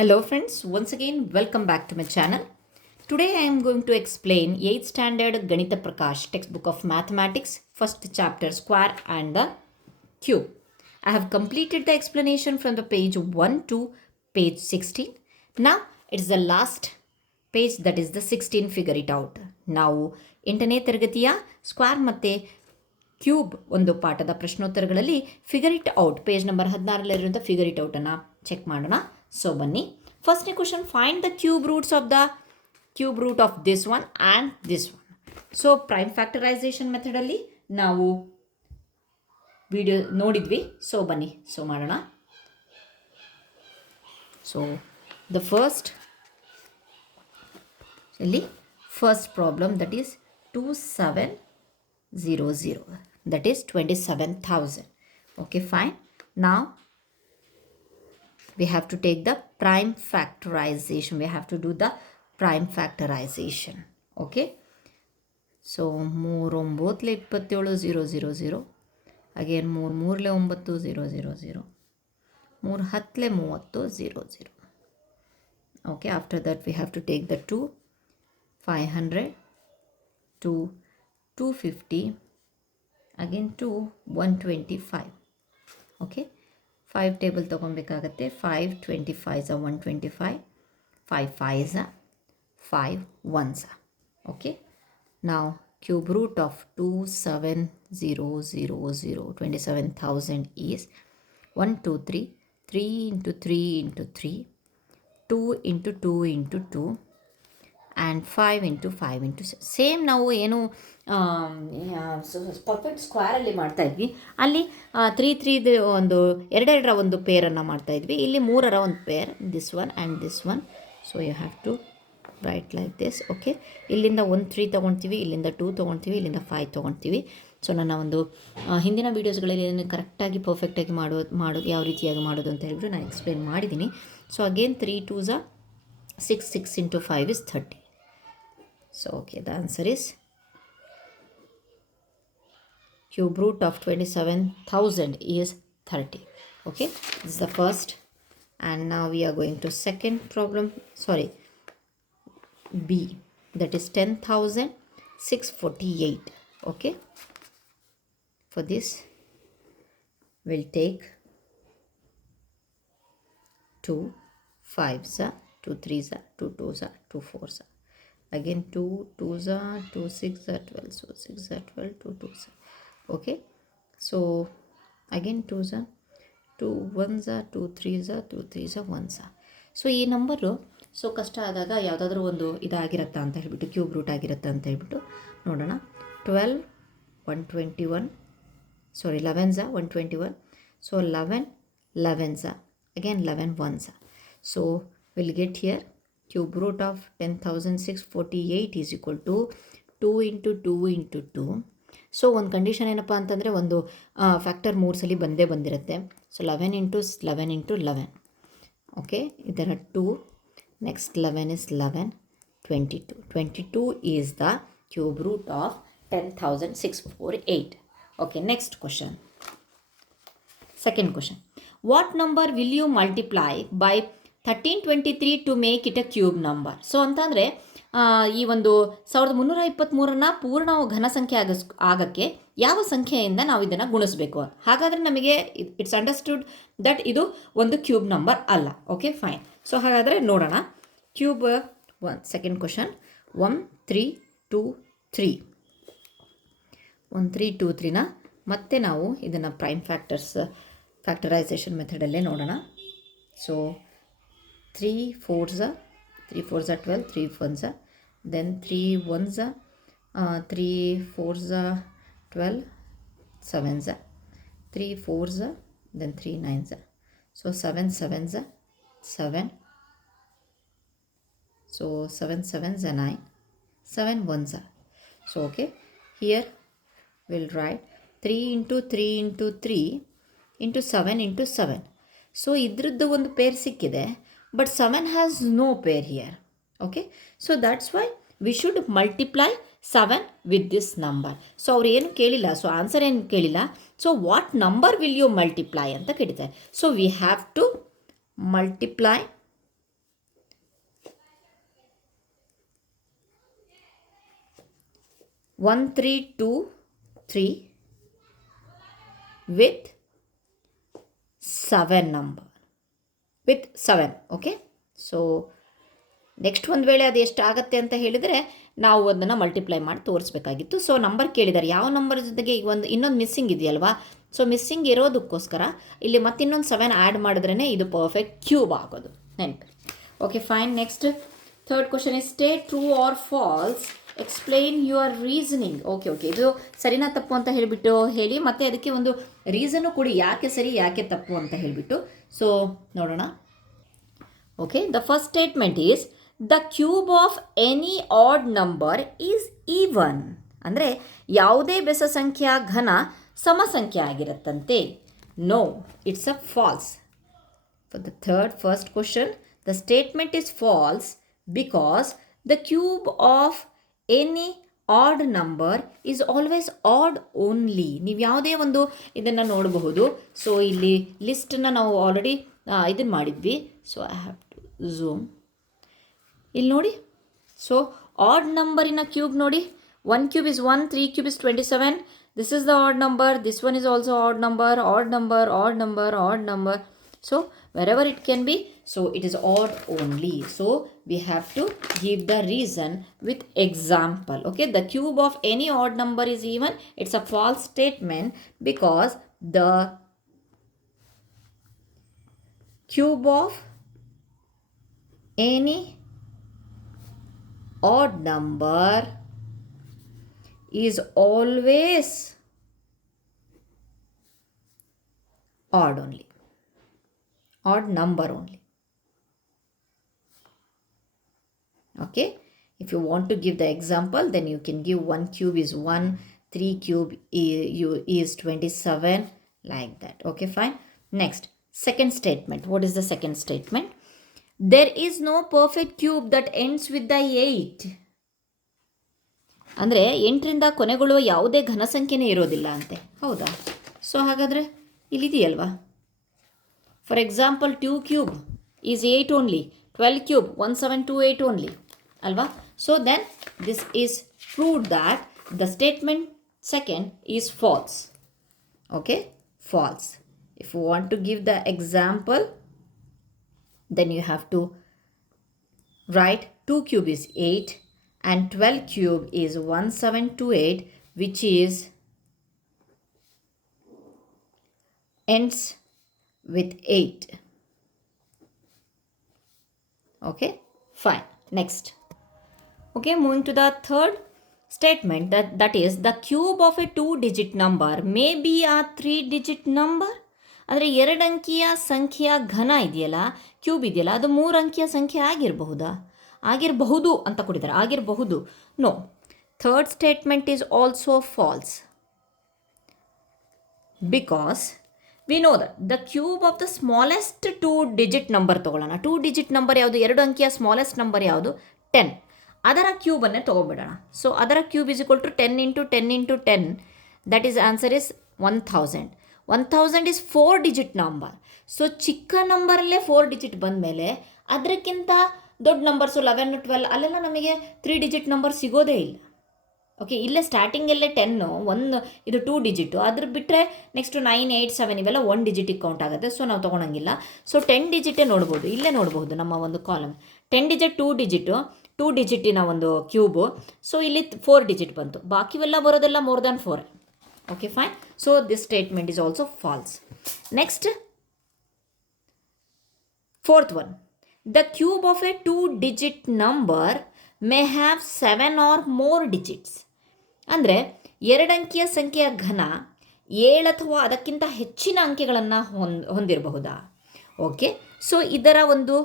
Hello friends, once again welcome back to my channel. Today I am going to explain 8th standard Ganita Prakash textbook of mathematics, first chapter square and the cube. I have completed the explanation from the page 1 to page 16. Now it's the last page, that is the 16. Figure it out. ನಾವು 8ನೇ ತರಗತಿಯ square ಮತ್ತು cube ಒಂದು ಪಾಠದ ಪ್ರಶ್ನೋತ್ತರಗಳಲ್ಲಿ figure it out page number 16ರಲ್ಲಿರುವಂಥ figure it ಔಟನ್ನು check ಮಾಡೋಣ. So ಬನ್ನಿ, ಫಸ್ಟ್ನೇ question, find the cube root of this one and this one. So prime factorisation ಮೆಥಡಲ್ಲಿ ನಾವು ವಿಡಿಯೋ ನೋಡಿದ್ವಿ. ಸೊ ಬನ್ನಿ, ಸೊ ಮಾಡೋಣ. So the first problem, that is 2700, that is 27,000. Okay, fine. Now we have to take the prime factorization. We have to do the prime factorization. Okay, so 3 9 27 0 0 0, again 3 3 9 0 0 0, 3 10 30 0 0. Okay, after that we have to take the 2 500 to 250, again 2 125. Okay, 5 table ತೊಗೊಬೇಕಾಗತ್ತೆ. 5 25 125, 5 5 5 1. Okay, now cube root of 27000, 27,000 is 1 2 3, 3 into 3 into 3, 2 into 2 into 2, and 5 into 5 into 6. Same ನಾವು ಏನು perfect ಸ್ಕ್ವೇರಲ್ಲಿ ಮಾಡ್ತಾಯಿದ್ವಿ, ಅಲ್ಲಿ 3 3 ಒಂದು ಎರಡೆರಡರ ಒಂದು ಪೇರನ್ನು ಮಾಡ್ತಾಯಿದ್ವಿ. ಇಲ್ಲಿ 3ರ ಒಂದು pair, this one and this one. So you have to write like this. Okay, ಇಲ್ಲಿಂದ 1 3 ತೊಗೊಳ್ತೀವಿ, ಇಲ್ಲಿಂದ 2 ತೊಗೊಳ್ತೀವಿ, ಇಲ್ಲಿಂದ 5 ತೊಗೊಳ್ತೀವಿ. ಸೊ ನನ್ನ ಒಂದು ಹಿಂದಿನ ವೀಡಿಯೋಸ್ಗಳಲ್ಲಿ ಇದನ್ನು ಕರೆಕ್ಟಾಗಿ ಪರ್ಫೆಕ್ಟಾಗಿ ಮಾಡೋದು ಯಾವ ರೀತಿಯಾಗಿ ಮಾಡೋದು ಅಂತ ಹೇಳಿಬಿಟ್ಟು ನಾನು ಎಕ್ಸ್ಪ್ಲೇನ್ ಮಾಡಿದ್ದೀನಿ. So again 3 2s 6, 6 into 5 is 30. So okay, the answer is cube root of 27,000 is 30. Okay, this is the first, and now we are going to second problem. Sorry, B, that is 10,648. Okay, for this we'll take 2 5s, 2 3s, 2 2s, 2 4s, again 2 2s, 2 6, 12, so 6 12, 2 2s. Okay, so again 2s, 2 1s, 2 3s, 2 3s, 1s. So ಈ number so ಕಷ್ಟ ಆದಾಗ ಯಾವುದಾದ್ರೂ ಒಂದು ಇದಾಗಿರುತ್ತಾ ಅಂತ ಹೇಳ್ಬಿಟ್ಟು, cube root ಆಗಿರುತ್ತಾ ಅಂತ ಹೇಳ್ಬಿಟ್ಟು ನೋಡೋಣ. 12 121, ಸಾರಿ 11s 121, so 11 11s, again 11 1s. So we'll get here cube root of 10,648 is equal to 2 into 2 into 2. So ಒಂದು ಕಂಡೀಷನ್ ಏನಪ್ಪ ಅಂತಂದರೆ, ಒಂದು ಫ್ಯಾಕ್ಟರ್ 3 ಸಲ ಬಂದಿರುತ್ತೆ. So 11 into 11 into 11. ಓಕೆ, ಇದರ 2, next 11 is 11, 22. 22 is the cube root of 10,648. Okay, next question. Second question. What number will you multiply by 1323 to make it a cube number? So ಅಂತಂದರೆ ಈ ಒಂದು 1323ನ ಪೂರ್ಣ ಘನ ಸಂಖ್ಯೆ ಆಗೋಕ್ಕೆ ಯಾವ ಸಂಖ್ಯೆಯಿಂದ ನಾವು ಇದನ್ನು ಗುಣಿಸಬೇಕು? ಹಾಗಾದರೆ ನಮಗೆ ಇಟ್ಸ್ ಅಂಡರ್ಸ್ಟುಡ್ ದಟ್ ಇದು ಒಂದು ಕ್ಯೂಬ್ ನಂಬರ್ ಅಲ್ಲ. Okay, fine. ಸೊ ಹಾಗಾದರೆ ನೋಡೋಣ. ಕ್ಯೂಬ್ 1, ಸೆಕೆಂಡ್ ಕ್ವಶನ್, 1 3 2 3, 1 3 2 3ನ ಮತ್ತೆ ನಾವು ಇದನ್ನು ಪ್ರೈಮ್ ಫ್ಯಾಕ್ಟರೈಸೇಷನ್ ಮೆಥಡಲ್ಲೇ ನೋಡೋಣ. So 3 4s 12, 3 1s, then 3 1s, 3 4s 12, 7s, 3 4s, then 3 9s, so 7 7s 7, so 7 7s 9, 7 1s. So okay, here we'll write 3 into 3 into 3 into 7 into 7. So ಇದ್ರದ್ದು ಒಂದು pair ಸಿಕ್ಕಿದೆ, but 7 has no pair here. Okay, so that's why we should multiply 7 with this number. So ಅವ್ರು ಏನು ಕೇಳಿಲ್ಲ, so answer ಏನು ಕೇಳಿಲ್ಲ. So what number will you multiply ಅಂತ ಕೇಳಿದ್ದಾರೆ. So we have to multiply 1323 with 7 number with 7. Okay, so next ಒಂದು ವೇಳೆ ಅದು ಎಷ್ಟಾಗತ್ತೆ ಅಂತ ಹೇಳಿದರೆ ನಾವು ಅದನ್ನು ಮಲ್ಟಿಪ್ಲೈ ಮಾಡಿ ತೋರಿಸ್ಬೇಕಾಗಿತ್ತು. ಸೊ ನಂಬರ್ ಕೇಳಿದ್ದಾರೆ, ಯಾವ ನಂಬರ್ ಜೊತೆಗೆ ಈಗ ಇನ್ನೊಂದು ಮಿಸ್ಸಿಂಗ್ ಇದೆಯಲ್ವಾ, ಸೊ ಮಿಸ್ಸಿಂಗ್ ಇರೋದಕ್ಕೋಸ್ಕರ ಇಲ್ಲಿ ಮತ್ತಿನ್ನೊಂದು 7 ಆ್ಯಡ್ ಮಾಡಿದ್ರೇ ಇದು ಪರ್ಫೆಕ್ಟ್ ಕ್ಯೂಬ್ ಆಗೋದು, ನೆನಪು. Okay fine. Next third question is stay true or false, explain your reasoning. Okay, ಇದು ಸರಿನಾ ತಪ್ಪು ಅಂತ ಹೇಳಿಬಿಟ್ಟು ಹೇಳಿ, ಮತ್ತು ಅದಕ್ಕೆ ಒಂದು ರೀಸನ್ನು ಕೊಡಿ, ಯಾಕೆ ಸರಿ ಯಾಕೆ ತಪ್ಪು ಅಂತ ಹೇಳಿಬಿಟ್ಟು. ಸೊ ನೋಡೋಣ. Okay, the first statement is the cube of any odd number is even. ಅಂದರೆ ಯಾವುದೇ ಬೆಸ ಸಂಖ್ಯಾ ಘನ ಸಮಸಂಖ್ಯೆ ಆಗಿರುತ್ತಂತೆ. No, it's a false. For the first question, the statement is false because the cube of any odd number is always odd only. ನೀವು ಯಾವುದೇ ಒಂದು ಇದನ್ನು ನೋಡಬಹುದು. ಸೊ ಇಲ್ಲಿ ಲಿಸ್ಟನ್ನು ನಾವು ಆಲ್ರೆಡಿ ಇದನ್ನು ಮಾಡಿದ್ವಿ. So I have to zoom. ಇಲ್ಲಿ ನೋಡಿ, ಸೊ ಆಡ್ ನಂಬರಿನ ಕ್ಯೂಬ್ ನೋಡಿ, 1 cube is 1, 3 cube is 27. This is the odd number, this one is also odd number, odd number, odd number, odd number. So wherever it can be, so it is odd only. So we have to give the reason with example. Okay, the cube of any odd number is even. It's a false statement because the cube of any odd number is always odd only, odd number only. Okay, if you want to give the example, then you can give 1 cube is 1, 3 cube is 27, like that. Okay, fine. Next, second statement. What is the second statement? There is no perfect cube that ends with the 8. ಅಂದರೆ 8ರಿಂದ ಕೊನೆಗೊಳ್ಳುವ ಯಾವುದೇ ಘನಸಂಖ್ಯೆನೇ ಇರೋದಿಲ್ಲ ಅಂತೆ. ಹೌದಾ? So ಹಾಗಾದರೆ ಇಲ್ಲಿದೆಯಲ್ವಾ, for example 2 cube is 8 only, 12 cube 1728 only ಅಲ್ವಾ. So then this is proved that the statement second is false. Okay, false. If you want to give the example, then you have to write 2 cube is 8 and 12 cube is 1728, which is ends with 8. Okay, fine. Next. Okay, moving to the third statement, that is the cube of a 2-digit number may be a 3-digit number. ಅಂದರೆ 2 ಅಂಕಿಯ ಸಂಖ್ಯೆಯ ಘನ ಇದೆಯಲ್ಲ, cube ಇದೆಯಲ್ಲ, ಅದು 3 ಅಂಕಿಯ ಸಂಖ್ಯೆ ಆಗಿರಬಹುದು ಅಂತ ಕೊಟ್ಟಿದ್ದಾರೆ. ಆಗಿರಬಹುದು. No, third statement is also false because we know that the cube of the smallest 2-digit number ತೊಗೊಳ್ಳೋಣ. 2-digit ನಂಬರ್ ಯಾವುದು, 2 ಅಂಕಿಯ ಸ್ಮಾಲೆಸ್ಟ್ ನಂಬರ್ ಯಾವುದು, 10. ಅದರ ಕ್ಯೂಬನ್ನೇ ತೊಗೊಬಿಡೋಣ. ಸೊ ಅದರ cube is equal to 10 into 10 into 10, that is answer is 1000. 1000 is 4-digit number. So ಚಿಕ್ಕ ನಂಬರಲ್ಲೇ 4 digit ಬಂದಮೇಲೆ ಅದಕ್ಕಿಂತ ದೊಡ್ಡ ನಂಬರ್ಸು 11, 12 ಅಲ್ಲೆಲ್ಲ ನಮಗೆ 3-digit ನಂಬರ್ ಸಿಗೋದೇ ಇಲ್ಲ. ಓಕೆ, ಇಲ್ಲೇ ಸ್ಟಾರ್ಟಿಂಗಲ್ಲೇ 10, 1 ಇದು 2 digit, ಅದ್ರ ಬಿಟ್ಟರೆ ನೆಕ್ಸ್ಟು 9, 8, 7 ಇವೆಲ್ಲ 1 digit ಕೌಂಟ್ ಆಗುತ್ತೆ. ಸೊ ನಾವು ತೊಗೊಳಂಗಿಲ್ಲ. ಸೊ 10 digit ನೋಡ್ಬೋದು, ಇಲ್ಲೇ ನೋಡ್ಬೋದು ನಮ್ಮ ಒಂದು ಕಾಲಮ್ 10 digit, 2 digit ಒಂದು ಕ್ಯೂಬು. ಸೊ ಇಲ್ಲಿ 4 digit ಬಂತು, ಬಾಕಿವೆಲ್ಲ ಬರೋದೆಲ್ಲ more than 4. Okay, fine. So this statement is also false. Next, fourth one. The cube of a 2-digit number may have 7 or more digits. ಅಂದರೆ 2 ಅಂಕಿಯ ಸಂಖ್ಯೆಯ ಘನ 7 ಅಥವಾ ಅದಕ್ಕಿಂತ ಹೆಚ್ಚಿನ ಅಂಕೆಗಳನ್ನು ಹೊಂದಿರಬಹುದಾ. ಓಕೆ, ಸೊ ಇದರ ಒಂದು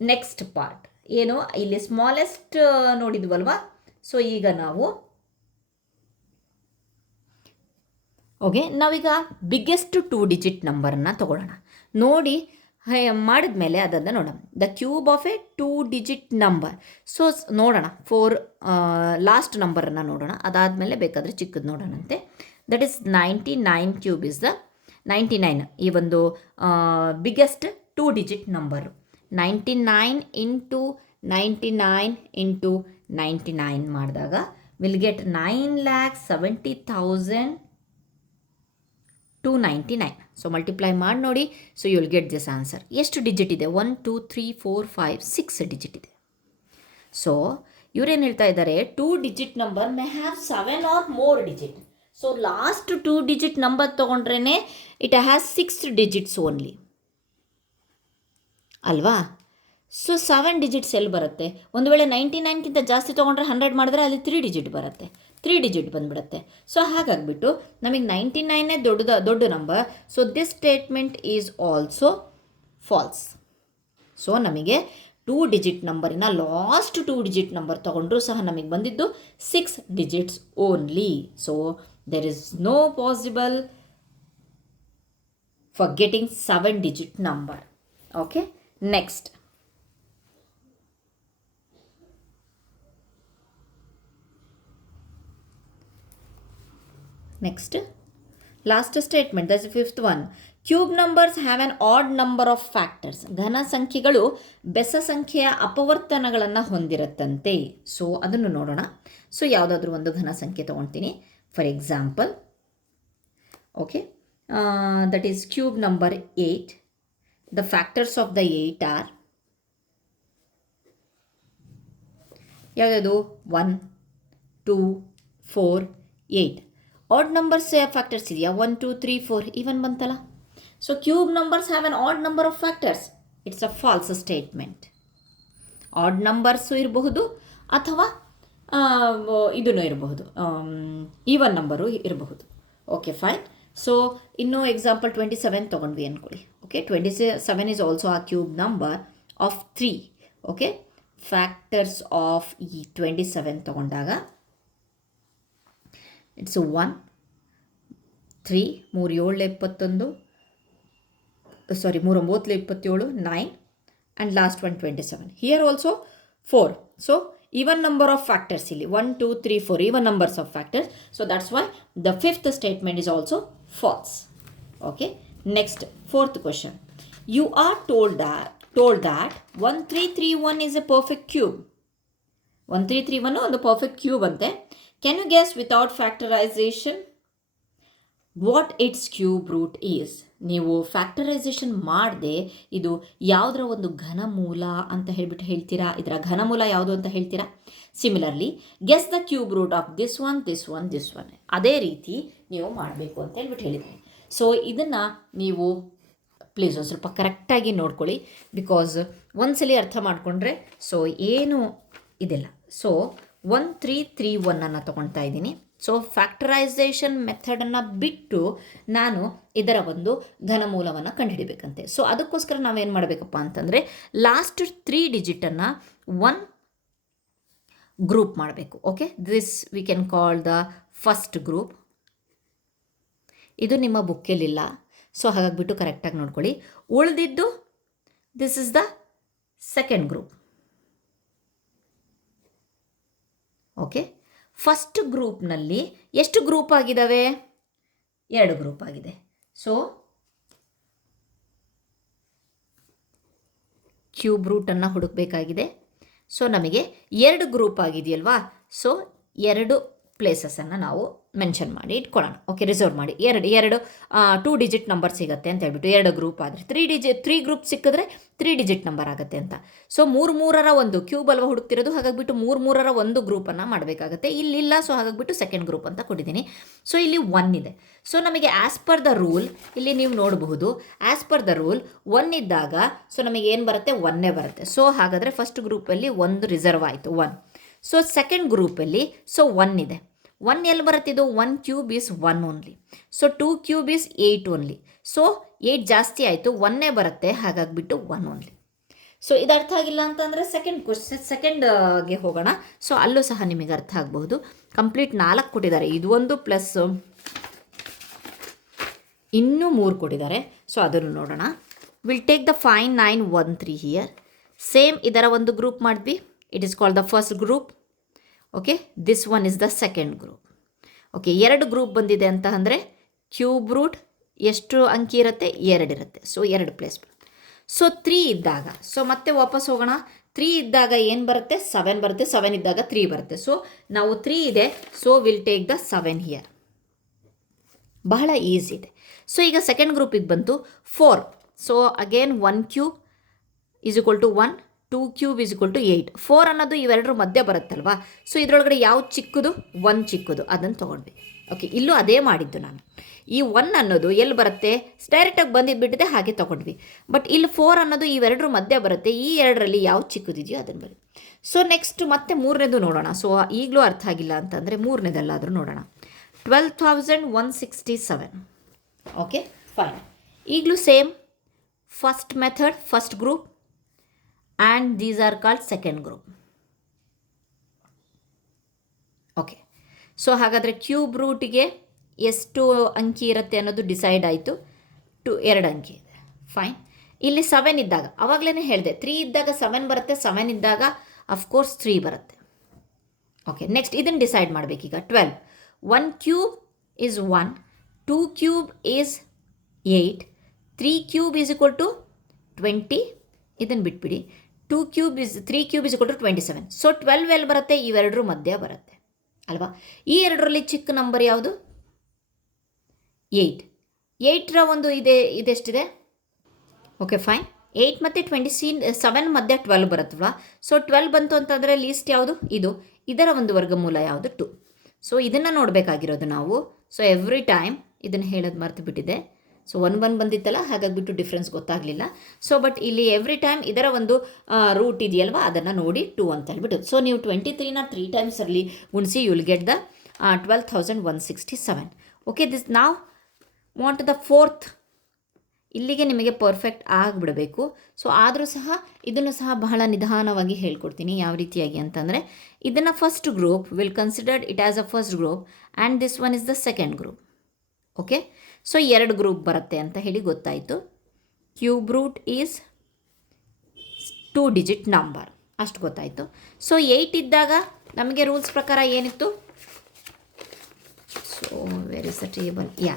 ನೆಕ್ಸ್ಟ್ ಪಾರ್ಟ್ ಏನು, ಇಲ್ಲಿ ಸ್ಮಾಲೆಸ್ಟ್ ನೋಡಿದ್ವಲ್ವಾ. ಸೊ ಈಗ ನಾವು ಓಕೆ, ನಾವೀಗ ಬಿಗ್ಗೆಸ್ಟ್ 2-digit ನಂಬರನ್ನು ತೊಗೊಳ್ಳೋಣ. ನೋಡಿ ಮಾಡಿದ್ಮೇಲೆ ಅದನ್ನು ನೋಡೋಣ. The cube of a 2-digit number. So ನೋಡೋಣ, 4 ಲಾಸ್ಟ್ ನಂಬರನ್ನು ನೋಡೋಣ, ಅದಾದಮೇಲೆ ಬೇಕಾದರೆ ಚಿಕ್ಕದು ನೋಡೋಣಂತೆ. That is 99 cube is the 99 ಈ ಒಂದು biggest 2-digit number. 99 into 99 into 99 ಮಾಡಿದಾಗ ವಿಲ್ ಗೆಟ್ 9,70,299. ಸೊ ಮಲ್ಟಿಪ್ಲೈ ಮಾಡಿ ನೋಡಿ. So you will get this answer. ಎಷ್ಟು ಡಿಜಿಟ್ ಇದೆ? 1 2 3 4 5 6 ಡಿಜಿಟ್ ಇದೆ. ಸೊ ಇವರೇನು ಹೇಳ್ತಾ ಇದ್ದಾರೆ, 2 digit number may have 7 or more digit. So last 2 digit number ತೊಗೊಂಡ್ರೇ ಇಟ್ ಹ್ಯಾಸ್ 6 ಡಿಜಿಟ್ಸ್ ಓನ್ಲಿ ಅಲ್ವಾ? ಸೊ 7 ಡಿಜಿಟ್ಸ್ ಎಲ್ಲಿ ಬರುತ್ತೆ? ಒಂದು ವೇಳೆ 99ಕ್ಕಿಂತ ಜಾಸ್ತಿ ತೊಗೊಂಡ್ರೆ 100 ಮಾಡಿದ್ರೆ ಅಲ್ಲಿ 3 ಡಿಜಿಟ್ ಬರುತ್ತೆ, 3 ಡಿಜಿಟ್ ಬಂದುಬಿಡುತ್ತೆ. ಸೊ ಹಾಗಾಗಿಬಿಟ್ಟು ನಮಗೆ 99 ದೊಡ್ಡ number. So this statement is also falls. So ನಮಗೆ 2 ಡಿಜಿಟ್ ನಂಬರಿನ ಲಾಸ್ಟ್ 2 ಡಿಜಿಟ್ ನಂಬರ್ ತೊಗೊಂಡ್ರೂ ಸಹ ನಮಗೆ ಬಂದಿದ್ದು 6 digits only. So there is no possible for getting 7 digit number. Okay, next. Last statement, that's the 5th one. Cube numbers have an odd number of factors. ಘನ ಸಂಖ್ಯೆಗಳು ಬೆಸ ಸಂಖ್ಯೆಯ ಅಪವರ್ತನಗಳನ್ನು ಹೊಂದಿರುತ್ತಂತೆ. So ಅದನ್ನು ನೋಡೋಣ. So ಯಾವುದಾದ್ರೂ ಒಂದು ಘನ ಸಂಖ್ಯೆ ತೊಗೊಳ್ತೀನಿ. For example, okay, that is cube number 8. The factors of the 8 are ಯಾವ್ದು? 1 2 4 8. odd numbers factors ಇದೆಯಾ? 1 2 3 4 even ಬಂತಲ್ಲ. So cube numbers have an odd number of factors. It's a false statement. Odd numbers ಇರಬಹುದು ಅಥವಾ ಇದೂ ಇರಬಹುದು, even number ಇರಬಹುದು. Okay fine. So ಇನ್ನೂ example 27 ತೊಗೊಂಡ್ವಿ ಅಂದ್ಕೊಳ್ಳಿ. Okay, 27 is also a cube number of 3. Okay, factors of ಈ 27 ತೊಗೊಂಡಾಗ it's 1 3 3 7 21 sorry 3 9 27 9 and last one 27. Here also 4. So even number of factors ಇಲ್ಲಿ 1 2 3 4 even numbers of factors. So that's why the 5th statement is also false. Okay, next 4th question. You are told that 1331 is a perfect cube. 1331 ಒಂದು perfect cube ಅಂತೆ. Can you guess without factorization what its cube root is? ನೀವು factorisation ಮಾಡದೆ ಇದು ಯಾವುದರ ಒಂದು ಘನಮೂಲ ಅಂತ ಹೇಳ್ಬಿಟ್ಟು ಹೇಳ್ತೀರಾ, ಇದರ ಘನಮೂಲ ಯಾವುದು ಅಂತ ಹೇಳ್ತೀರಾ. Similarly guess the cube root of this one this one this one. ಅದೇ ರೀತಿ ನೀವು ಮಾಡಬೇಕು ಅಂತ ಹೇಳ್ಬಿಟ್ಟು ಹೇಳಿದ್ರಿ. ಸೊ ಇದನ್ನು ನೀವು ಪ್ಲೀಸ್ ಒಂದು ಸ್ವಲ್ಪ ಕರೆಕ್ಟಾಗಿ ನೋಡ್ಕೊಳ್ಳಿ, ಬಿಕಾಸ್ ಒಂದ್ಸಲಿ ಅರ್ಥ ಮಾಡಿಕೊಂಡ್ರೆ ಸೊ ಏನು ಇದೆಲ್ಲ. ಸೊ 1331 ತೊಗೊಳ್ತಾ ಇದ್ದೀನಿ. ಸೊ ಫ್ಯಾಕ್ಟರೈಸೇಷನ್ ಮೆಥಡನ್ನು ಬಿಟ್ಟು ನಾನು ಇದರ ಒಂದು ಘನಮೂಲವನ್ನು ಕಂಡುಹಿಡಿಬೇಕಂತೆ. ಸೊ ಅದಕ್ಕೋಸ್ಕರ ನಾವೇನು ಮಾಡಬೇಕಪ್ಪ ಅಂತಂದರೆ ಲಾಸ್ಟ್ 3 ಡಿಜಿಟನ್ನು 1 ಗ್ರೂಪ್ ಮಾಡಬೇಕು. Okay, this we can call the first group. ಇದು ನಿಮ್ಮ ಬುಕ್ಕಲ್ಲಿಲ್ಲ, ಸೊ ಹಾಗಾಗಿಬಿಟ್ಟು ಕರೆಕ್ಟಾಗಿ ನೋಡ್ಕೊಳ್ಳಿ. ಉಳಿದಿದ್ದು this is the second group. Okay, first ಗ್ರೂಪ್ನಲ್ಲಿ ಎಷ್ಟು ಗ್ರೂಪ್ ಆಗಿದ್ದಾವೆ? 2 ಗ್ರೂಪ್ ಆಗಿದೆ. ಸೊ ಕ್ಯೂಬ್ ರೂಟನ್ನು ಹುಡುಕಬೇಕಾಗಿದೆ. ಸೊ ನಮಗೆ 2 ಗ್ರೂಪ್ ಆಗಿದೆಯಲ್ವಾ. ಸೊ 2 ಪ್ಲೇಸಸನ್ನು ನಾವು ಮೆನ್ಷನ್ ಮಾಡಿ ಇಟ್ಕೊಳ್ಳೋಣ. ಓಕೆ, ರಿಸರ್ವ್ ಮಾಡಿ. 2 ಡಿಜಿಟ್ ನಂಬರ್ ಸಿಗುತ್ತೆ ಅಂತ ಹೇಳ್ಬಿಟ್ಟು 2 ಗ್ರೂಪ್ ಆದರೆ 3 ಗ್ರೂಪ್ ಸಿಕ್ಕಿದ್ರೆ 3 ಡಿಜಿಟ್ ನಂಬರ್ ಆಗುತ್ತೆ ಅಂತ. ಸೊ 3 ಒಂದು ಕ್ಯೂಬ್ ಅಲ್ವಾ ಹುಡುಕ್ತಿರೋದು, ಹಾಗಾಗಿಬಿಟ್ಟು 3 ಒಂದು ಗ್ರೂಪನ್ನು ಮಾಡಬೇಕಾಗತ್ತೆ. ಇಲ್ಲಿಲ್ಲ, ಸೊ ಹಾಗಾಗಿಬಿಟ್ಟು ಸೆಕೆಂಡ್ ಗ್ರೂಪ್ ಅಂತ ಕೊಟ್ಟಿದ್ದೀನಿ. ಸೊ ಇಲ್ಲಿ 1 ಇದೆ. ಸೊ ನಮಗೆ ಆ್ಯಸ್ ಪರ್ ದ ರೂಲ್ ಇಲ್ಲಿ ನೀವು ನೋಡಬಹುದು, ಆ್ಯಸ್ ಪರ್ ದ ರೂಲ್ 1 ಇದ್ದಾಗ ಸೊ ನಮಗೆ ಏನು ಬರುತ್ತೆ? 1 ಬರುತ್ತೆ. ಸೊ ಹಾಗಾದರೆ ಫಸ್ಟ್ ಗ್ರೂಪಲ್ಲಿ 1 ರಿಸರ್ವ್ ಆಯಿತು, 1. ಸೊ ಸೆಕೆಂಡ್ ಗ್ರೂಪಲ್ಲಿ ಸೊ 1 ಇದೆ. 1 ಎಲ್ಲಿ ಬರುತ್ತಿದ್ದು? 1 cube is 1 only. So 2 cube is 8 only. So 8 ಜಾಸ್ತಿ ಆಯಿತು, 1 ಬರುತ್ತೆ, ಹಾಗಾಗಿಬಿಟ್ಟು 1 ಓನ್ಲಿ. ಸೊ ಇದು ಅರ್ಥ ಆಗಿಲ್ಲ ಅಂತಂದರೆ ಸೆಕೆಂಡ್ಗೆ ಹೋಗೋಣ. ಸೊ ಅಲ್ಲೂ ಸಹ ನಿಮಗೆ ಅರ್ಥ ಆಗಬಹುದು. ಕಂಪ್ಲೀಟ್ 4 ಕೊಟ್ಟಿದ್ದಾರೆ, ಇದು ಒಂದು ಪ್ಲಸ್ ಇನ್ನೂ 3 ಕೊಟ್ಟಿದ್ದಾರೆ. ಸೊ ಅದನ್ನು ನೋಡೋಣ. Will take the 5 9 1 3 here. Same ಇದರ ಒಂದು ಗ್ರೂಪ್ ಮಾಡಿದ್ವಿ. It is called the first group. Okay, this one is the second group. Okay, 2 group ಬಂದಿದೆ ಅಂತ ಅಂದರೆ ಕ್ಯೂಬ್ ರೂಟ್ ಎಷ್ಟು ಅಂಕಿ ಇರುತ್ತೆ? 2 ಇರುತ್ತೆ. So 2 place. ಸೊ 3 ಇದ್ದಾಗ, ಸೊ ಮತ್ತೆ ವಾಪಸ್ ಹೋಗೋಣ. 3 ಇದ್ದಾಗ ಏನು ಬರುತ್ತೆ? 7 ಬರುತ್ತೆ. 7 ಇದ್ದಾಗ 3 ಬರುತ್ತೆ. ಸೊ ನಾವು 3 ಇದೆ, so will take the 7 here. ಬಹಳ ಈಸಿ ಇದೆ. ಸೊ ಈಗ ಸೆಕೆಂಡ್ ಗ್ರೂಪಿಗೆ ಬಂತು 4. So again 1 cube is equal to 1, 2 cube is equal to 8. 4 ಅನ್ನೋದು ಇವೆರಡರ ಮಧ್ಯೆ ಬರುತ್ತಲ್ವಾ. ಸೊ ಇದರೊಳಗಡೆ ಯಾವ ಚಿಕ್ಕದು? 1 ಚಿಕ್ಕದು, ಅದನ್ನು ತೊಗೊಂಡ್ವಿ. ಓಕೆ, ಇಲ್ಲೂ ಅದೇ ಮಾಡಿದ್ದು ನಾನು. ಈ 1 ಅನ್ನೋದು ಎಲ್ಲಿ ಬರುತ್ತೆ? ಡೈರೆಕ್ಟಾಗಿ ಬಂದಿದ್ಬಿಟ್ಟಿದೆ, ಹಾಗೆ ತೊಗೊಂಡ್ವಿ. ಬಟ್ ಇಲ್ಲಿ 4 ಅನ್ನೋದು ಇವೆರಡರ ಮಧ್ಯೆ ಬರುತ್ತೆ. ಈ ಎರಡರಲ್ಲಿ ಯಾವ ಚಿಕ್ಕದಿದೆಯೋ ಅದನ್ನು ಬರಿ. ಸೊ ನೆಕ್ಸ್ಟ್ ಮತ್ತೆ ಮೂರನೇದು ನೋಡೋಣ. ಸೊ ಈಗಲೂ ಅರ್ಥ ಆಗಿಲ್ಲ ಅಂತಂದರೆ ಮೂರನೇದಲ್ಲಾದರೂ ನೋಡೋಣ. 12,167. Okay, fine. ಈಗಲೂ same first method, first group, and these are called second group. Okay, so ಹಾಗಾದರೆ ಕ್ಯೂಬ್ ರೂಟಿಗೆ ಎಷ್ಟು ಅಂಕಿ ಇರುತ್ತೆ ಅನ್ನೋದು ಡಿಸೈಡ್ ಆಯಿತು. 2 ಅಂಕಿ ಇದೆ. ಫೈನ್. ಇಲ್ಲಿ 7 ಇದ್ದಾಗ, ಆವಾಗಲೇ ಹೇಳಿದೆ 3 ಇದ್ದಾಗ 7 ಬರುತ್ತೆ, 7 ಇದ್ದಾಗ ಅಫ್ಕೋರ್ಸ್ 3 ಬರುತ್ತೆ. ಓಕೆ, ನೆಕ್ಸ್ಟ್ ಇದನ್ನು ಡಿಸೈಡ್ ಮಾಡಬೇಕೀಗ. 12. 1 cube is 1, 2 cube is 8, 3 cube is equal to 20. ಇದನ್ನು ಬಿಟ್ಬಿಡಿ. 3 cube is equal to 27. So 12 ಎಲ್ಲಿ ಬರುತ್ತೆ? ಇವೆರಡರ ಮಧ್ಯ ಬರುತ್ತೆ ಅಲ್ವಾ. ಈ ಎರಡರಲ್ಲಿ ಚಿಕ್ಕ ನಂಬರ್ ಯಾವುದು? 8. 8ರ ಒಂದು ಇದೆಷ್ಟಿದೆ? Okay, fine. 8 ಮತ್ತು 27 ಮಧ್ಯೆ 12 ಬರುತ್ತಲ್ವಾ. ಸೊ 12 ಬಂತು ಅಂತಂದರೆ ಲೀಸ್ಟ್ ಯಾವುದು? ಇದರ ಒಂದು ವರ್ಗಮೂಲ ಯಾವುದು? 2. ಸೊ ಇದನ್ನು ನೋಡಬೇಕಾಗಿರೋದು ನಾವು. ಸೊ ಎವ್ರಿ ಟೈಮ್ ಇದನ್ನು ಹೇಳೋದು ಮರ್ತು ಬಿಟ್ಟಿದೆ. ಸೊ 1 ಬಂದಿತ್ತಲ್ಲ, ಹಾಗಾಗಿಬಿಟ್ಟು ಡಿಫ್ರೆನ್ಸ್ ಗೊತ್ತಾಗಲಿಲ್ಲ. ಸೊ ಬಟ್ ಇಲ್ಲಿ ಎವ್ರಿ ಟೈಮ್ ಇದರ ಒಂದು ರೂಟ್ ಇದೆಯಲ್ವ, ಅದನ್ನು ನೋಡಿ 2 ಅಂತ ಹೇಳ್ಬಿಟ್ಟು. ಸೊ ನೀವು 23ನ 3 ಟೈಮ್ಸ್ ಅಲ್ಲಿ ಗುಣಿಸಿ you will get the 12,167. Okay, this ನಾವು ವಾಂಟ್ ದ ಫೋರ್ತ್. ಇಲ್ಲಿಗೆ ನಿಮಗೆ ಪರ್ಫೆಕ್ಟ್ ಆಗಿಬಿಡಬೇಕು. ಸೊ ಆದರೂ ಸಹ ಇದನ್ನು ಸಹ ಬಹಳ ನಿಧಾನವಾಗಿ ಹೇಳ್ಕೊಡ್ತೀನಿ. ಯಾವ ರೀತಿಯಾಗಿ ಅಂತಂದರೆ, ಇದನ್ನು first group will considered it as a first group and this one is the second group. Okay, so 2 group ಬರುತ್ತೆ ಅಂತ ಹೇಳಿ ಗೊತ್ತಾಯಿತು. Cube root is 2 digit number, ಅಷ್ಟು ಗೊತ್ತಾಯಿತು. ಸೊ 8 ಇದ್ದಾಗ ನಮಗೆ ರೂಲ್ಸ್ ಪ್ರಕಾರ ಏನಿತ್ತು? So where is the table? Yeah,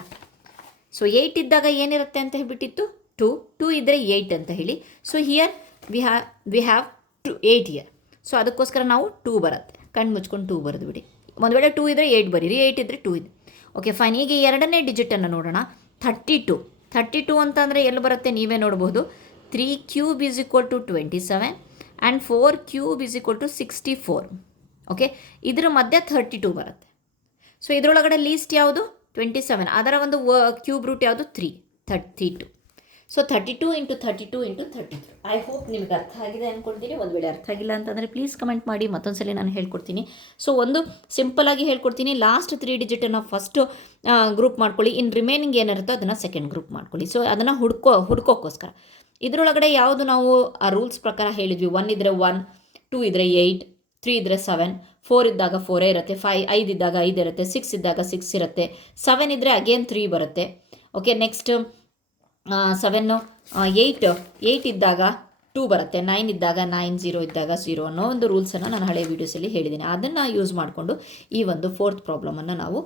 so 8 ಇದ್ದಾಗ ಏನಿರುತ್ತೆ ಅಂತ ಹೇಳ್ಬಿಟ್ಟಿತ್ತು? 2 ಇದ್ದರೆ 8 ಅಂತ ಹೇಳಿ. So here we have 8 here. So ಅದಕ್ಕೋಸ್ಕರ ನಾವು 2 ಬರುತ್ತೆ. ಕಣ್ಣು ಮುಚ್ಕೊಂಡು 2 ಬರೆದು ಬಿಡಿ. ಒಂದು ವೇಳೆ 2 ಇದ್ದರೆ 8 ಬರೀರಿ, 8 ಇದ್ದರೆ 2 ಇದೆ. Okay, fine. ಈಗ ಎರಡನೇ ಡಿಜಿಟನ್ನು ನೋಡೋಣ. 32 ಅಂತಂದರೆ ಎಲ್ಲಿ ಬರುತ್ತೆ? ನೀವೇ ನೋಡ್ಬೋದು. 3 cube is equal to 27 and 4 cube is equal to 64. Okay, ಇದರ ಮಧ್ಯೆ 32 ಬರುತ್ತೆ. ಸೊ ಇದರೊಳಗಡೆ ಲೀಸ್ಟ್ ಯಾವುದು? 27. ಅದರ ಒಂದು ಕ್ಯೂಬ್ ರೂಟ್ ಯಾವುದು? 32. So 32 into 32 into 33. I hope ನಿಮಗೆ ಅರ್ಥ ಆಗಿದೆ ಅಂದ್ಕೊಳ್ತೀನಿ. ಒಂದು ವೇಳೆ ಅರ್ಥ ಆಗಿಲ್ಲ ಅಂತಂದರೆ ಪ್ಲೀಸ್ ಕಮೆಂಟ್ ಮಾಡಿ, ಮತ್ತೊಂದು ಸಲ ನಾನು ಹೇಳ್ಕೊಡ್ತೀನಿ. ಸೊ ಒಂದು ಸಿಂಪಲಾಗಿ ಹೇಳ್ಕೊಡ್ತೀನಿ. ಲಾಸ್ಟ್ 3 ಡಿಜಿಟನ್ನು ಫಸ್ಟು ಗ್ರೂಪ್ ಮಾಡ್ಕೊಳ್ಳಿ. ಇನ್ನು ರಿಮೈನಿಂಗ್ ಏನಿರುತ್ತೋ ಅದನ್ನು ಸೆಕೆಂಡ್ ಗ್ರೂಪ್ ಮಾಡ್ಕೊಳ್ಳಿ. ಸೊ ಅದನ್ನು ಹುಡ್ಕೋಕ್ಕೋಸ್ಕರ ಇದರೊಳಗಡೆ ಯಾವುದು ನಾವು ಆ ರೂಲ್ಸ್ ಪ್ರಕಾರ ಹೇಳಿದ್ವಿ. 1 ಇದ್ದರೆ 1, 2 ಇದ್ದರೆ 8, 3 ಇದ್ದರೆ 7, 4 ಇದ್ದಾಗ 4 ಇರುತ್ತೆ, 5 ಇದ್ದಾಗ 5 ಇರುತ್ತೆ, 6 ಇದ್ದಾಗ 6 ಇರುತ್ತೆ, 7 ಇದ್ದರೆ ಅಗೇನ್ 3 ಬರುತ್ತೆ. ಓಕೆ, ನೆಕ್ಸ್ಟ್ 7, 8 ಇದ್ದಾಗ 2 ಬರುತ್ತೆ, 9 ಇದ್ದಾಗ 9, 0 ಇದ್ದಾಗ 0 ಅನ್ನೋ ಒಂದು ರೂಲ್ಸನ್ನು ನಾನು ಹಳೆಯ ವೀಡಿಯೋಸಲ್ಲಿ ಹೇಳಿದ್ದೀನಿ. ಅದನ್ನು ಯೂಸ್ ಮಾಡಿಕೊಂಡು ಈ ಒಂದು 4th ಪ್ರಾಬ್ಲಮನ್ನು ನಾವು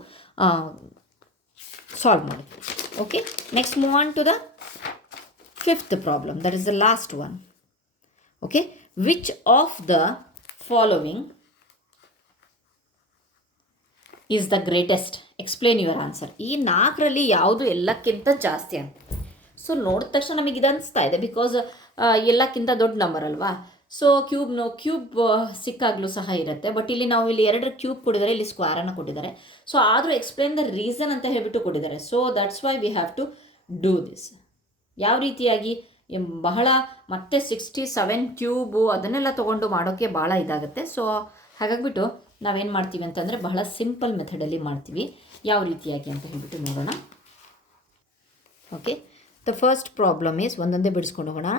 ಸಾಲ್ವ್ ಮಾಡಿದ್ವಿ. Okay, next move on to the 5th problem, that is the last one. Okay, which of the following is the greatest? Explain your answer. ಈ 4ರಲ್ಲಿ ಯಾವುದು ಎಲ್ಲಕ್ಕಿಂತ ಜಾಸ್ತಿ ಅಂತ. ಸೊ ನೋಡಿದ ತಕ್ಷಣ ನಮಗೆ ಇದು ಅನಿಸ್ತಾ ಇದೆ, ಬಿಕಾಸ್ ಎಲ್ಲಕ್ಕಿಂತ ದೊಡ್ಡ ನಂಬರ್ ಅಲ್ವಾ. ಸೊ ಕ್ಯೂಬ್ ಸಿಕ್ಕಾಗಲೂ ಸಹ ಇರುತ್ತೆ. ಬಟ್ ಇಲ್ಲಿ ನಾವು ಇಲ್ಲಿ 2 ಕ್ಯೂಬ್ ಕೊಟ್ಟಿದ್ದಾರೆ, ಇಲ್ಲಿ ಸ್ಕ್ವೇರನ್ನು ಕೊಟ್ಟಿದ್ದಾರೆ. ಸೊ ಆದರೂ ಎಕ್ಸ್ಪ್ಲೇನ್ ದ ರೀಸನ್ ಅಂತ ಹೇಳಿಬಿಟ್ಟು ಕೊಟ್ಟಿದ್ದಾರೆ. So that's why we have to do this. ಯಾವ ರೀತಿಯಾಗಿ ಬಹಳ ಮತ್ತೆ 67 ಕ್ಯೂಬು ಅದನ್ನೆಲ್ಲ ತೊಗೊಂಡು ಮಾಡೋಕ್ಕೆ ಭಾಳ ಇದಾಗುತ್ತೆ. ಸೊ ಹಾಗಾಗಿಬಿಟ್ಟು ನಾವೇನು ಮಾಡ್ತೀವಿ ಅಂತಂದರೆ ಬಹಳ ಸಿಂಪಲ್ ಮೆಥಡಲ್ಲಿ ಮಾಡ್ತೀವಿ. ಯಾವ ರೀತಿಯಾಗಿ ಅಂತ ಹೇಳಿಬಿಟ್ಟು ನೋಡೋಣ. Okay, the first problem is, ಒಂದೊಂದೇ ಬಿಡಿಸ್ಕೊಂಡು ಹೋಗೋಣ.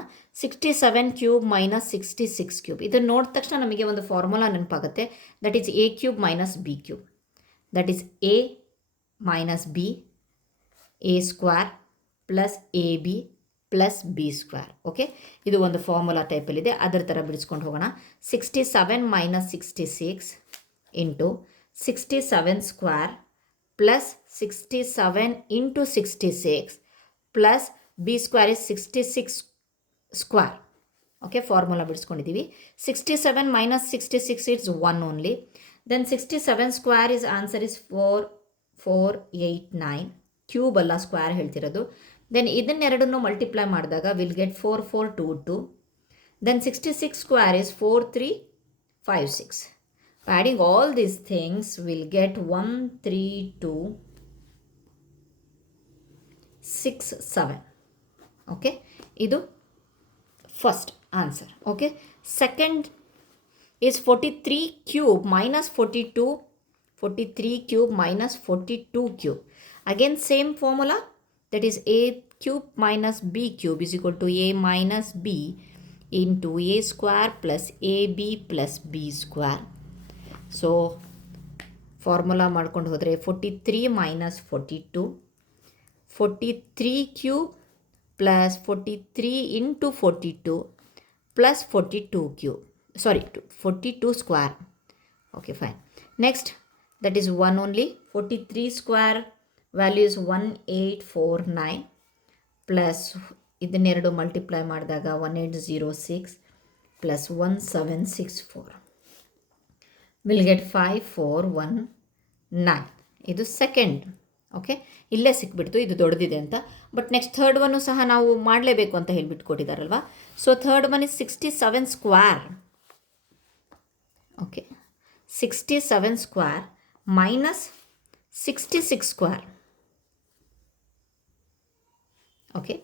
67 ಕ್ಯೂಬ್ ಮೈನಸ್ 66 ಕ್ಯೂಬ್. ಇದನ್ನು ನೋಡಿದ ತಕ್ಷಣ ನಮಗೆ ಒಂದು ಫಾರ್ಮುಲಾ ನೆನಪಾಗುತ್ತೆ. That is a cube minus b cube. That is a minus b, a square plus a b plus b square. Okay, ಇದು ಒಂದು ಫಾರ್ಮುಲಾ ಟೈಪಲ್ಲಿದೆ. ಅದರ ಥರ ಬಿಡಿಸ್ಕೊಂಡು ಹೋಗೋಣ. 67 minus 66 into 67 square plus 67 into 66 plus b square is 66 square. Okay, formula ಬಿಡಿಸ್ಕೊಂಡಿದ್ದೀವಿ. 67 minus 66 is 1 only. Then 67 square is answer is 4489. Cube ಅಲ್ಲ, square ಹೇಳ್ತಿರೋದು. ದೆನ್ ಇದನ್ನೆರಡನ್ನು ಮಲ್ಟಿಪ್ಲೈ ಮಾಡಿದಾಗ will get 4422. Then 66 square is 4356. Adding all these things will get 13267. Okay, ಇದು first answer. Okay, second is 43 cube minus 42, 43 cube minus 42 cube. Again same formula, that is a cube minus b cube is equal to a minus b into a square plus ab plus b square. So formula ಮಾಡ್ಕೊಂಡು ಹೋದರೆ 43 minus 42, 43 cube plus 43 into 42 plus 42 cube. Sorry, 42 square. Okay, fine. Next, that is 1 only. 43 square value is 1849 plus ಇದನ್ನೆರಡು multiply ಮಾಡಿದಾಗ 1806 plus 1764 will get 5419. ಇದು second. Okay, ಇಲ್ಲೇ ಸಿಕ್ಬಿಡ್ತು, ಇದು ದೊಡ್ಡದಿದೆ ಅಂತ. But next third one ಸಹ ನಾವು ಮಾಡಲೇಬೇಕು ಅಂತ ಹೇಳ್ಬಿಟ್ಟು ಕೊಟ್ಟಿದ್ದಾರಲ್ವಾ. So third one is 67 square. Okay, 67 square minus 66 square. Okay,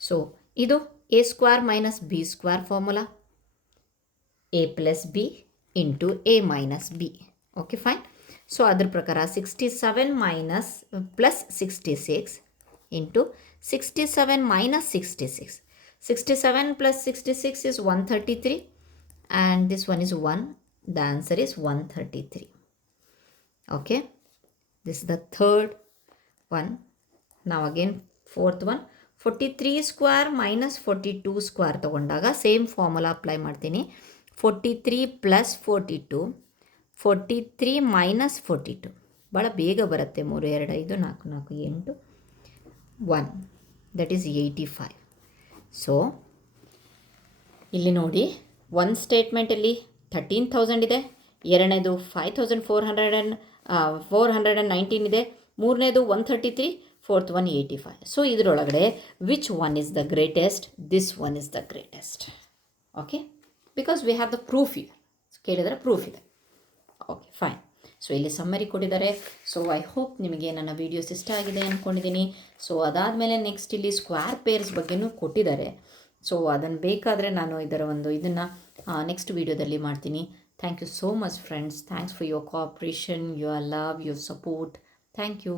so ಇದು a square minus b square formula, a plus b into a minus b. Okay, fine. So ಅದ್ರ ಪ್ರಕಾರ 67 minus plus 66 into 67 minus 66. 67 plus 66 is 133 and this one is 1. The answer is 133. Okay, this is the third one. Now again fourth one, 43 square minus 42 square ತಗೊಂಡಾಗ same formula apply ಮಾಡ್ತೀನಿ. 43 plus 42, 43 minus 42. ಭಾಳ ಬೇಗ ಬರುತ್ತೆ. 3 2 5 4 4 8 1, that is 85. So ಇಲ್ಲಿ ನೋಡಿ, ಒಂದು ಸ್ಟೇಟ್ಮೆಂಟಲ್ಲಿ 13,000 ಇದೆ, ಎರಡನೇದು 5,419 ಇದೆ, ಮೂರನೇದು 133, ಫೋರ್ತ್ ಒನ್ 85. ಸೊ ಇದರೊಳಗಡೆ which one is the greatest? This one is the greatest. Okay, because we have the proof ಇದೆ. ಕೇಳಿದರೆ ಪ್ರೂಫ್ ಇದೆ. Okay, fine. ಸೊ ಇಲ್ಲಿ ಸಮ್ಮರಿ ಕೊಟ್ಟಿದ್ದಾರೆ. ಸೊ ಐ ಹೋಪ್ ನಿಮಗೆ ನನ್ನ ವೀಡಿಯೋಸ್ ಇಷ್ಟ ಆಗಿದೆ ಅಂದ್ಕೊಂಡಿದ್ದೀನಿ. ಸೊ ಅದಾದಮೇಲೆ ನೆಕ್ಸ್ಟ್ ಇಲ್ಲಿ ಸ್ಕ್ವೇರ್ ಪೇರ್ಸ್ ಬಗ್ಗೆನೂ ಕೊಟ್ಟಿದ್ದಾರೆ. ಸೊ ಅದನ್ನು ಬೇಕಾದರೆ ನಾನು ಇದನ್ನು ನೆಕ್ಸ್ಟ್ ವೀಡಿಯೋದಲ್ಲಿ ಮಾಡ್ತೀನಿ. Thank you so much friends. Thanks for your cooperation, your love, your support. Thank you.